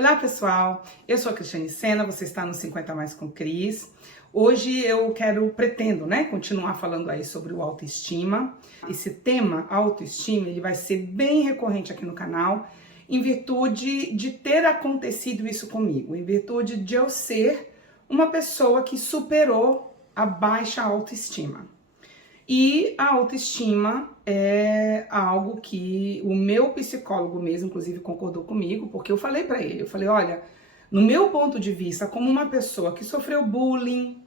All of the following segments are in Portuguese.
Olá pessoal, eu sou a Cristiane Sena, você está no 50 Mais com Cris. Hoje eu pretendo, continuar falando aí sobre o autoestima. Esse tema, autoestima, ele vai ser bem recorrente aqui no canal, em virtude de ter acontecido isso comigo, em virtude de eu ser uma pessoa que superou a baixa autoestima. E a autoestima é algo que o meu psicólogo mesmo, inclusive, concordou comigo, porque eu falei pra ele, olha, no meu ponto de vista, como uma pessoa que sofreu bullying,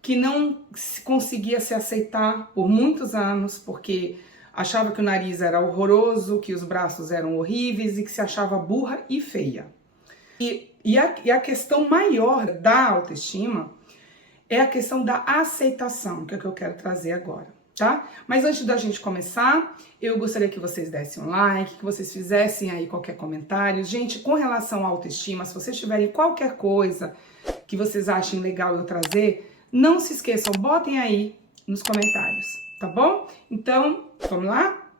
que não conseguia se aceitar por muitos anos, porque achava que o nariz era horroroso, que os braços eram horríveis e que se achava burra e feia. E a questão maior da autoestima é a questão da aceitação, que é o que eu quero trazer agora. Tá? Mas antes da gente começar, eu gostaria que vocês dessem um like, que vocês fizessem aí qualquer comentário. Gente, com relação à autoestima, se vocês tiverem qualquer coisa que vocês achem legal eu trazer, não se esqueçam, botem aí nos comentários, tá bom? Então, vamos lá?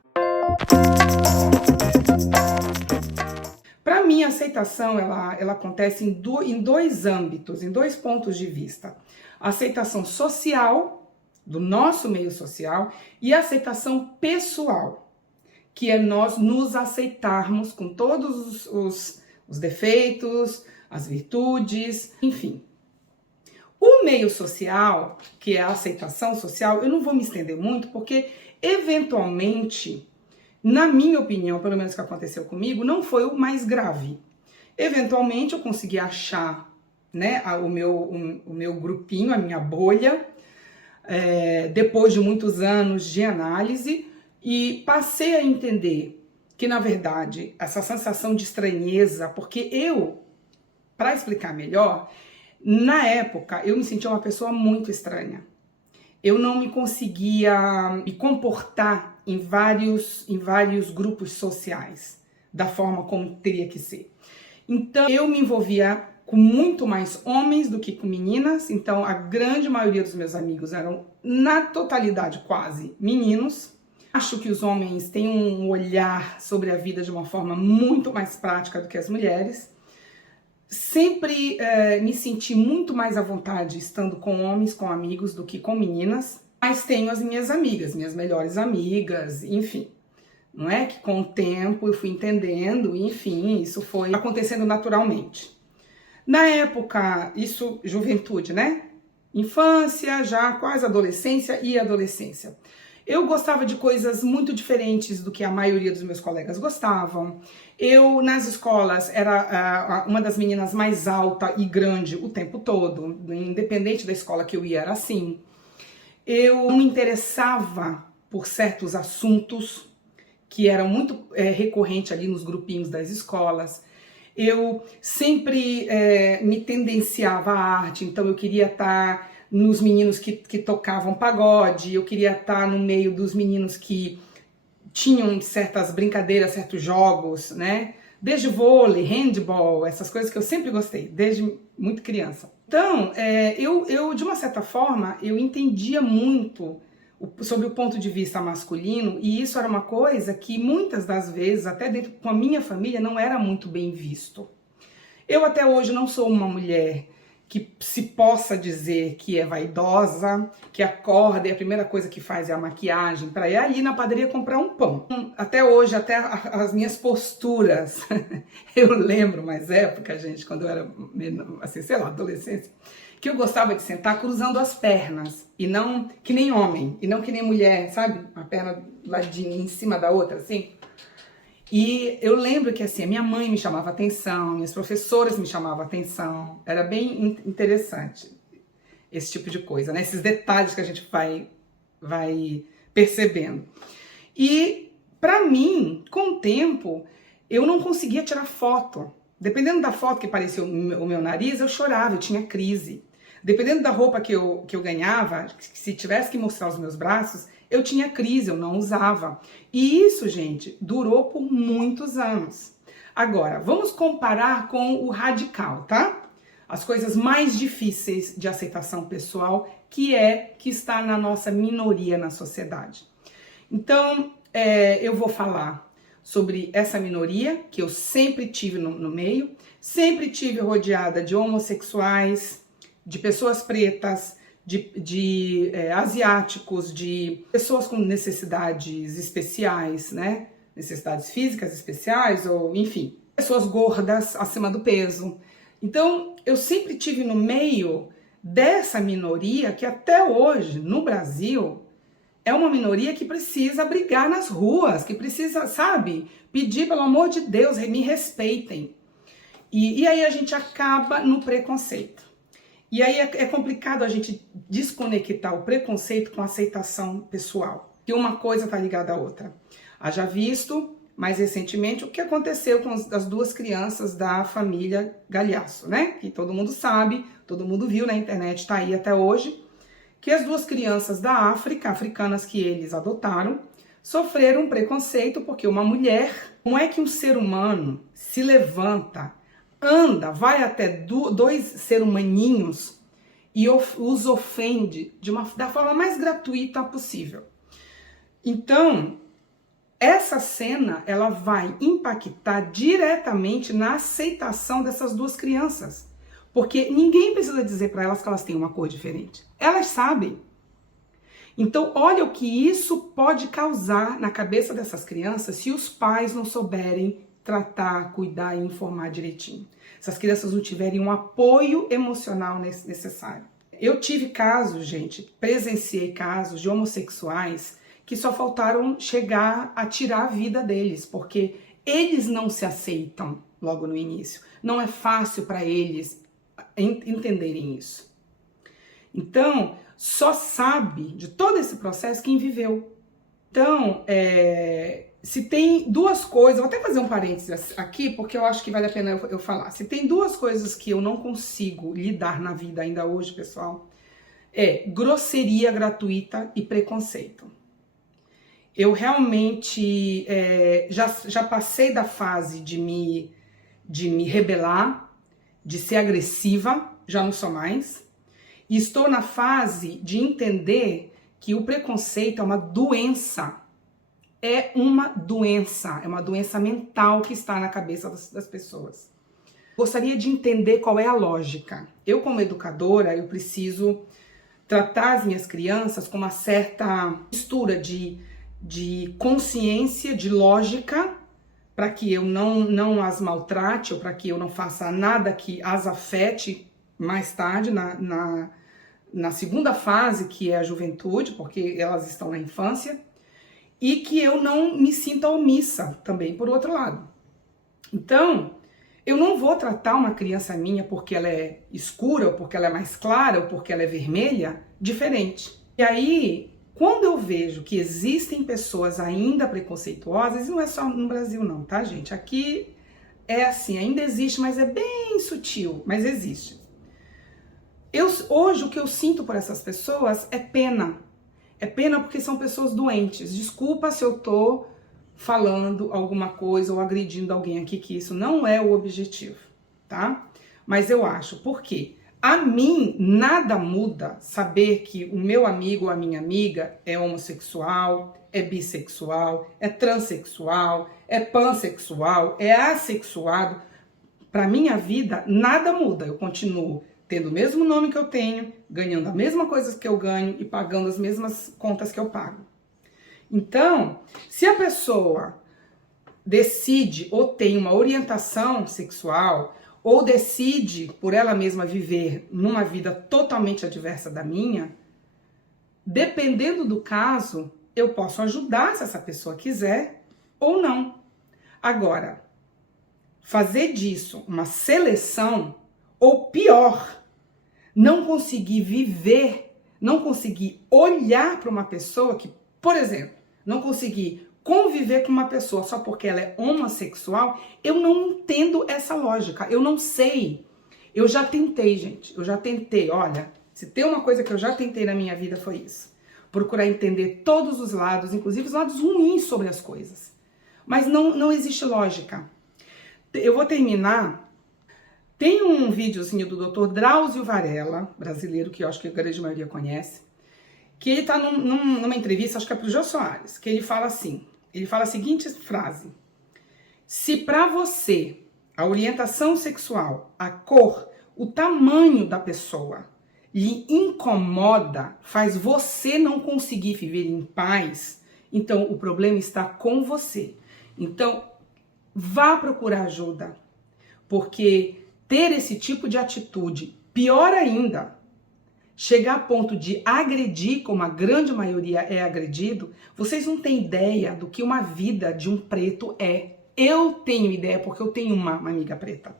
Para mim, a aceitação, ela acontece em dois âmbitos, em dois pontos de vista. A aceitação social, do nosso meio social, e a aceitação pessoal, que é nós nos aceitarmos com todos os defeitos, as virtudes, enfim. O meio social, que é a aceitação social, eu não vou me estender muito, porque eventualmente, na minha opinião, pelo menos que aconteceu comigo, não foi o mais grave. Eventualmente eu consegui achar, o meu grupinho, a minha bolha, depois de muitos anos de análise, e passei a entender que, na verdade, essa sensação de estranheza, porque para explicar melhor, na época eu me sentia uma pessoa muito estranha. Eu não me conseguia me comportar em vários grupos sociais, da forma como teria que ser. Então eu me envolvia com muito mais homens do que com meninas, então a grande maioria dos meus amigos eram, na totalidade quase, meninos. Acho que os homens têm um olhar sobre a vida de uma forma muito mais prática do que as mulheres. Sempre me senti muito mais à vontade estando com homens, com amigos, do que com meninas. Mas tenho as minhas amigas, minhas melhores amigas, enfim. Não é que com o tempo eu fui entendendo, enfim, isso foi acontecendo naturalmente. Na época, isso, juventude, Infância, já quase adolescência e adolescência. Eu gostava de coisas muito diferentes do que a maioria dos meus colegas gostavam. Eu, nas escolas, era uma das meninas mais alta e grande o tempo todo. Independente da escola que eu ia, era assim. Eu me interessava por certos assuntos que eram muito recorrentes ali nos grupinhos das escolas. Eu sempre me tendenciava à arte, então eu queria estar nos meninos que tocavam pagode, eu queria estar no meio dos meninos que tinham certas brincadeiras, certos jogos, Desde vôlei, handball, essas coisas que eu sempre gostei, desde muito criança. Então, eu de uma certa forma, eu entendia muito sobre o ponto de vista masculino, e isso era uma coisa que muitas das vezes, até dentro com a minha família, não era muito bem visto. Eu até hoje não sou uma mulher que se possa dizer que é vaidosa, que acorda e a primeira coisa que faz é a maquiagem para ir ali na padaria comprar um pão. Até hoje, até as minhas posturas, eu lembro mais época, gente, quando eu era, assim, sei lá, adolescência, que eu gostava de sentar cruzando as pernas, e não que nem homem, e não que nem mulher, sabe? Uma perna ladinha em cima da outra, assim. E eu lembro que, assim, a minha mãe me chamava atenção, minhas professoras me chamavam atenção, era bem interessante esse tipo de coisa, Esses detalhes que a gente vai percebendo. E, pra mim, com o tempo, eu não conseguia tirar foto. Dependendo da foto que parecia o meu nariz, eu chorava, eu tinha crise. Dependendo da roupa que eu ganhava, se tivesse que mostrar os meus braços, eu tinha crise, eu não usava. E isso, gente, durou por muitos anos. Agora, vamos comparar com o radical, tá? As coisas mais difíceis de aceitação pessoal, que está na nossa minoria na sociedade. Então, eu vou falar sobre essa minoria, que eu sempre tive no meio, sempre tive rodeada de homossexuais, de pessoas pretas, de asiáticos, de pessoas com necessidades especiais, né? Necessidades físicas especiais, ou enfim, pessoas gordas, acima do peso. Então, eu sempre tive no meio dessa minoria que até hoje, no Brasil, é uma minoria que precisa brigar nas ruas, que precisa, sabe, pedir, pelo amor de Deus, me respeitem. E aí a gente acaba no preconceito. E aí é complicado a gente desconectar o preconceito com a aceitação pessoal, que uma coisa está ligada à outra. Haja visto, mais recentemente, o que aconteceu com as duas crianças da família Galhaço, né? Que todo mundo sabe, todo mundo viu na internet, está aí até hoje, que as duas crianças da África, africanas que eles adotaram, sofreram um preconceito porque uma mulher, como é que um ser humano se levanta, anda, vai até dois seres humaninhos e os ofende da forma mais gratuita possível. Então, essa cena, ela vai impactar diretamente na aceitação dessas duas crianças. Porque ninguém precisa dizer para elas que elas têm uma cor diferente. Elas sabem. Então, olha o que isso pode causar na cabeça dessas crianças se os pais não souberem tratar, cuidar e informar direitinho. Se as crianças não tiverem um apoio emocional necessário. Eu tive casos, gente, presenciei casos de homossexuais que só faltaram chegar a tirar a vida deles, porque eles não se aceitam logo no início. Não é fácil para eles entenderem isso. Então, só sabe de todo esse processo quem viveu. Então, se tem duas coisas, vou até fazer um parênteses aqui, porque eu acho que vale a pena eu falar. Se tem duas coisas que eu não consigo lidar na vida ainda hoje, pessoal, é grosseria gratuita e preconceito. Eu realmente já passei da fase de me rebelar, de ser agressiva, já não sou mais. E estou na fase de entender que o preconceito é uma doença. É uma doença mental que está na cabeça das pessoas. Gostaria de entender qual é a lógica. Eu, como educadora, eu preciso tratar as minhas crianças com uma certa mistura de consciência, de lógica, para que eu não as maltrate ou para que eu não faça nada que as afete mais tarde na segunda fase, que é a juventude, porque elas estão na infância, e que eu não me sinta omissa também, por outro lado. Então, eu não vou tratar uma criança minha porque ela é escura, ou porque ela é mais clara, ou porque ela é vermelha, diferente. E aí, quando eu vejo que existem pessoas ainda preconceituosas, e não é só no Brasil não, tá, gente? Aqui é assim, ainda existe, mas é bem sutil, mas existe. Hoje, o que eu sinto por essas pessoas é pena. É pena porque são pessoas doentes. Desculpa se eu tô falando alguma coisa ou agredindo alguém aqui, que isso não é o objetivo, tá? Mas eu acho, por quê? A mim, nada muda saber que o meu amigo ou a minha amiga é homossexual, é bissexual, é transexual, é pansexual, é assexuado. Para minha vida, nada muda. Eu continuo tendo o mesmo nome que eu tenho, ganhando a mesma coisa que eu ganho e pagando as mesmas contas que eu pago. Então, se a pessoa decide ou tem uma orientação sexual, ou decide por ela mesma viver numa vida totalmente adversa da minha, dependendo do caso, eu posso ajudar se essa pessoa quiser ou não. Agora, fazer disso uma seleção, ou pior, não conseguir viver, não conseguir olhar para uma pessoa que, por exemplo, não conseguir conviver com uma pessoa só porque ela é homossexual, eu não entendo essa lógica, eu não sei. Eu já tentei, gente, eu já tentei, olha, se tem uma coisa que eu já tentei na minha vida foi isso. Procurar entender todos os lados, inclusive os lados ruins sobre as coisas. Mas não existe lógica. Eu vou terminar. Tem um videozinho do Dr. Drauzio Varela, brasileiro, que eu acho que a grande maioria conhece, que ele tá numa entrevista, acho que é pro Jô Soares, que ele fala assim, ele fala a seguinte frase: Se para você a orientação sexual, a cor, o tamanho da pessoa lhe incomoda, faz você não conseguir viver em paz, então o problema está com você. Então, vá procurar ajuda, porque ter esse tipo de atitude, pior ainda, chegar a ponto de agredir, como a grande maioria é agredido, vocês não têm ideia do que uma vida de um preto é. Eu tenho ideia, porque eu tenho uma amiga preta.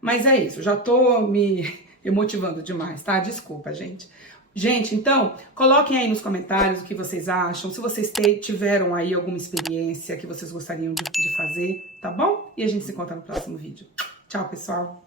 Mas é isso, já tô me emotivando demais, tá? Desculpa, gente. Gente, então, coloquem aí nos comentários o que vocês acham, se vocês tiveram aí alguma experiência que vocês gostariam de fazer, tá bom? E a gente se encontra no próximo vídeo. Tchau, pessoal!